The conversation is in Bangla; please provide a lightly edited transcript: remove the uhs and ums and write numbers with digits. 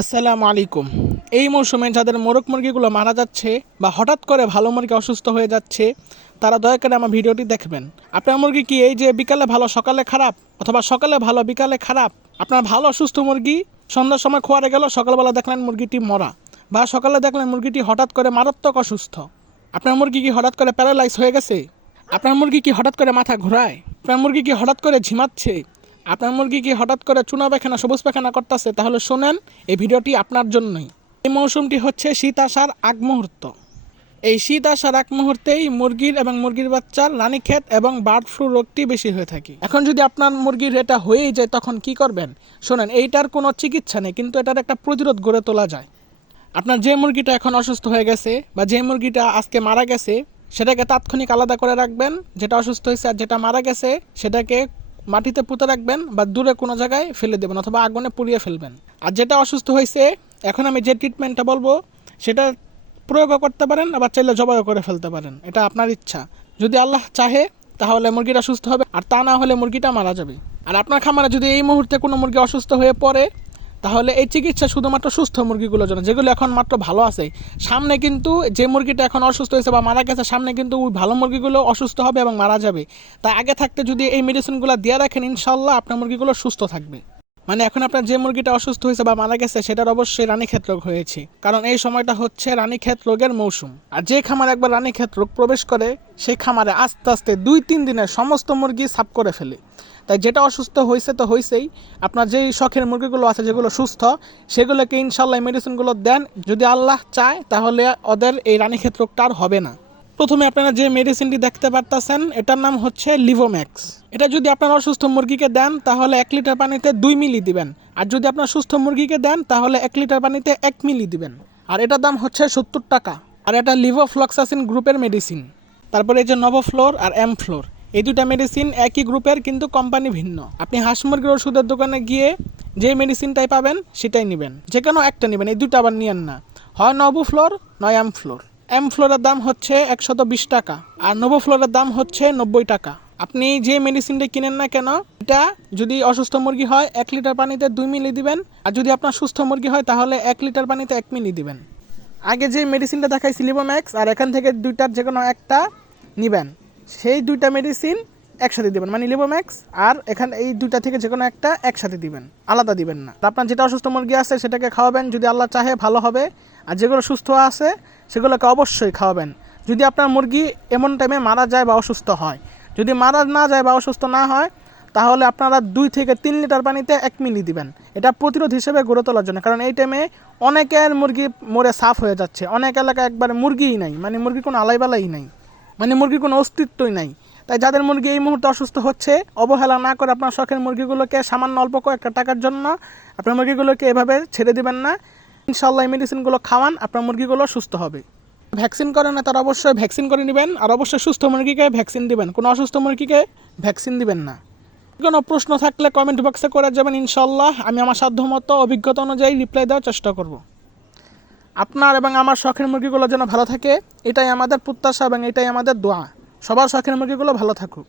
আসসালামু আলাইকুম। এই মৌসুমে যাদের মোরগ মুরগিগুলো মারা যাচ্ছে বা হঠাৎ করে ভালো মুরগি অসুস্থ হয়ে যাচ্ছে, তারা দয়া করে আমার ভিডিওটি দেখবেন। আপনার মুরগি কি এই যে বিকালে ভালো সকালে খারাপ, অথবা সকালে ভালো বিকালে খারাপ? আপনার ভালো সুস্থ মুরগি সন্ধ্যার সময় খোয়ারে গেল, সকালবেলা দেখলেন মুরগিটি মরা, বা সকালে দেখলেন মুরগিটি হঠাৎ করে মারাত্মক অসুস্থ। আপনার মুরগি কি হঠাৎ করে প্যারালাইজ হয়ে গেছে? আপনার মুরগি কি হঠাৎ করে মাথা ঘোরায়? আপনার মুরগি কি হঠাৎ করে ঝিমাচ্ছে? আপনার মুরগি কি হঠাৎ করে চুনা পায়খানা সবুজ পায়খানা করতেছে? তাহলে শোনেন, এই ভিডিওটি আপনার জন্যই। এই মৌসুমটি হচ্ছে শীত আসার আগ মুহূর্ত। এই শীত আসার আগ মুহূর্তেই মুরগির এবং মুরগির বাচ্চার রানীক্ষেত এবং বার্ড ফ্লু রোগটি বেশি হয়ে থাকে। এখন যদি আপনার মুরগির এটা হয়েই যায়, তখন কি করবেন? শোনেন, এইটার কোনো চিকিৎসা নেই, কিন্তু এটার একটা প্রতিরোধ গড়ে তোলা যায়। আপনার যে মুরগিটা এখন অসুস্থ হয়ে গেছে বা যে মুরগিটা আজকে মারা গেছে, সেটাকে তাৎক্ষণিক আলাদা করে রাখবেন। যেটা অসুস্থ হয়েছে আর যেটা মারা গেছে সেটাকে মাটিতে পুঁতে রাখবেন বা দূরে কোনো জায়গায় ফেলে দেবেন, অথবা আগুনে পুড়িয়ে ফেলবেন। আর যেটা অসুস্থ হয়েছে, এখন আমি যে ট্রিটমেন্টটা বলবো সেটা প্রয়োগও করতে পারেন, আবার চাইলে জবাইও করে ফেলতে পারেন। এটা আপনার ইচ্ছা। যদি আল্লাহ চাহে তাহলে মুরগিটা সুস্থ হবে, আর তা না হলে মুরগিটা মারা যাবে। আর আপনার খামারে যদি এই মুহূর্তে কোনো মুরগি অসুস্থ হয়ে পড়ে, তাহলে এই চিকিৎসা শুধুমাত্র সুস্থ মুরগিগুলোর জন্য, যেগুলো এখন মাত্র ভালো আছে। সামনে কিন্তু যে মুরগিটা এখন অসুস্থ হয়েছে বা মারা গেছে, সামনে কিন্তু ওই ভালো মুরগিগুলো অসুস্থ হবে এবং মারা যাবে। তাই আগে থাকতে যদি এই মেডিসিনগুলো দিয়ে রাখেন, ইনশাল্লাহ আপনার মুরগিগুলো সুস্থ থাকবে। মানে এখন আপনার যে মুরগিটা অসুস্থ হয়েছে বা মারা গেছে, সেটার অবশ্যই রানীক্ষেত রোগ হয়েছে, কারণ এই সময়টা হচ্ছে রানীক্ষেত রোগের মৌসুম। আর যে খামারে একবার রানীক্ষেত রোগ প্রবেশ করে, সেই খামারে আস্তে আস্তে 2-3 দিনে সমস্ত মুরগি সাফ করে ফেলে। তাই যেটা অসুস্থ হয়েছে তো হয়েছেই, আপনার যেই শখের মুরগিগুলো আছে যেগুলো সুস্থ, সেগুলোকে ইনশাল্লাহ মেডিসিনগুলো দেন। যদি আল্লাহ চায় তাহলে ওদের এই রানীক্ষেত রোগটা আর হবে না। প্রথমে আপনারা যে মেডিসিনটি দেখতে পারতেছেন, এটার নাম হচ্ছে লিভোম্যাক্স। এটা যদি আপনার অসুস্থ মুরগিকে দেন তাহলে 1 লিটার পানিতে 2 মিলি দিবেন, আর যদি আপনার সুস্থ মুরগিকে দেন তাহলে 1 লিটার পানিতে 1 মিলি দিবেন। আর এটার দাম হচ্ছে 70 টাকা। আর এটা লিভোফ্লক্সাসিন গ্রুপের মেডিসিন। তারপরে এই যে নভোফ্লোর আর এমফ্লোর, এই দুটা মেডিসিন একই গ্রুপের, কিন্তু কোম্পানি ভিন্ন। আপনি হাঁস মুরগির ওষুধের দোকানে গিয়ে যে মেডিসিনটাই পাবেন সেটাই নেবেন, যে কোনো একটা নেবেন, এই দুটো আবার নিয়েন না। হয় নভোফ্লোর নয় এমফ্লোর। এমফ্লোরের দাম হচ্ছে 120 টাকা, আর নোভোফ্লোরের দাম হচ্ছে 90 টাকা। আপনি যে মেডিসিনটা কিনেন না কেন, এটা যদি অসুস্থ মুরগি হয় 1 লিটার পানিতে 2 মিলি দিবেন, আর যদি আপনার সুস্থ মুরগি হয় তাহলে 1 লিটার পানিতে 1 মিলি দিবেন। আগে যে মেডিসিনটা দেখাইছি লিভোম্যাক্স, আর এখান থেকে দুইটার যে কোনো একটা নেবেন। সেই দুইটা মেডিসিন একসাথে দিবেন, মানে লিভোম্যাক্স আর এখানে এই দুইটা থেকে যে কোনো একটা একসাথে দিবেন, আলাদা দিবেন না। আপনার যেটা অসুস্থ মুরগি আছে সেটাকে খাওয়াবেন, যদি আল্লাহ চাহে ভালো হবে। আর যেগুলো সুস্থ আছে সেগুলোকে অবশ্যই খাওয়াবেন। যদি আপনার মুরগি এমন টাইমে মারা যায় বা অসুস্থ হয়, যদি মারা না যায় বা অসুস্থ না হয়, তাহলে আপনারা 2 থেকে 3 লিটার পানিতে 1 মিলি দিবেন। এটা প্রতিরোধ হিসেবে গড়ে তোলার জন্য, কারণ এই টাইমে অনেকের মুরগি মরে সাফ হয়ে যাচ্ছে। অনেক এলাকায় একবারে মুরগিই নাই, মানে মুরগির কোনো আলাইবালাই নাই, মানে মুরগির কোনো অস্তিত্বই নাই। তাই যাদের মুরগি এই মুহূর্তে অসুস্থ হচ্ছে, অবহেলা না করে আপনার শখের মুরগিগুলোকে সামান্য অল্প কয়েকটা টাকার জন্য আপনার মুরগিগুলোকে এভাবে ছেড়ে দিবেন না। ইনশাল্লাহ এই মেডিসিনগুলো খাওয়ান, আপনার মুরগিগুলো সুস্থ হবে। ভ্যাকসিন করেন না তারা অবশ্যই ভ্যাকসিন করে নেবেন, আর অবশ্যই সুস্থ মুরগিকে ভ্যাকসিন দিবেন, কোনো অসুস্থ মুরগিকে ভ্যাকসিন দিবেন না। কোনো প্রশ্ন থাকলে কমেন্ট বক্সে করে যাবেন, ইনশাল্লাহ আমি আমার সাধ্যমতো অভিজ্ঞতা অনুযায়ী রিপ্লাই দেওয়ার চেষ্টা করব। আপনার এবং আমার শখের মুরগিগুলো যেন ভালো থাকে, এটাই আমাদের প্রত্যাশা এবং এটাই আমাদের দোয়া। সবার শখের মুরগিগুলো ভালো থাকুক।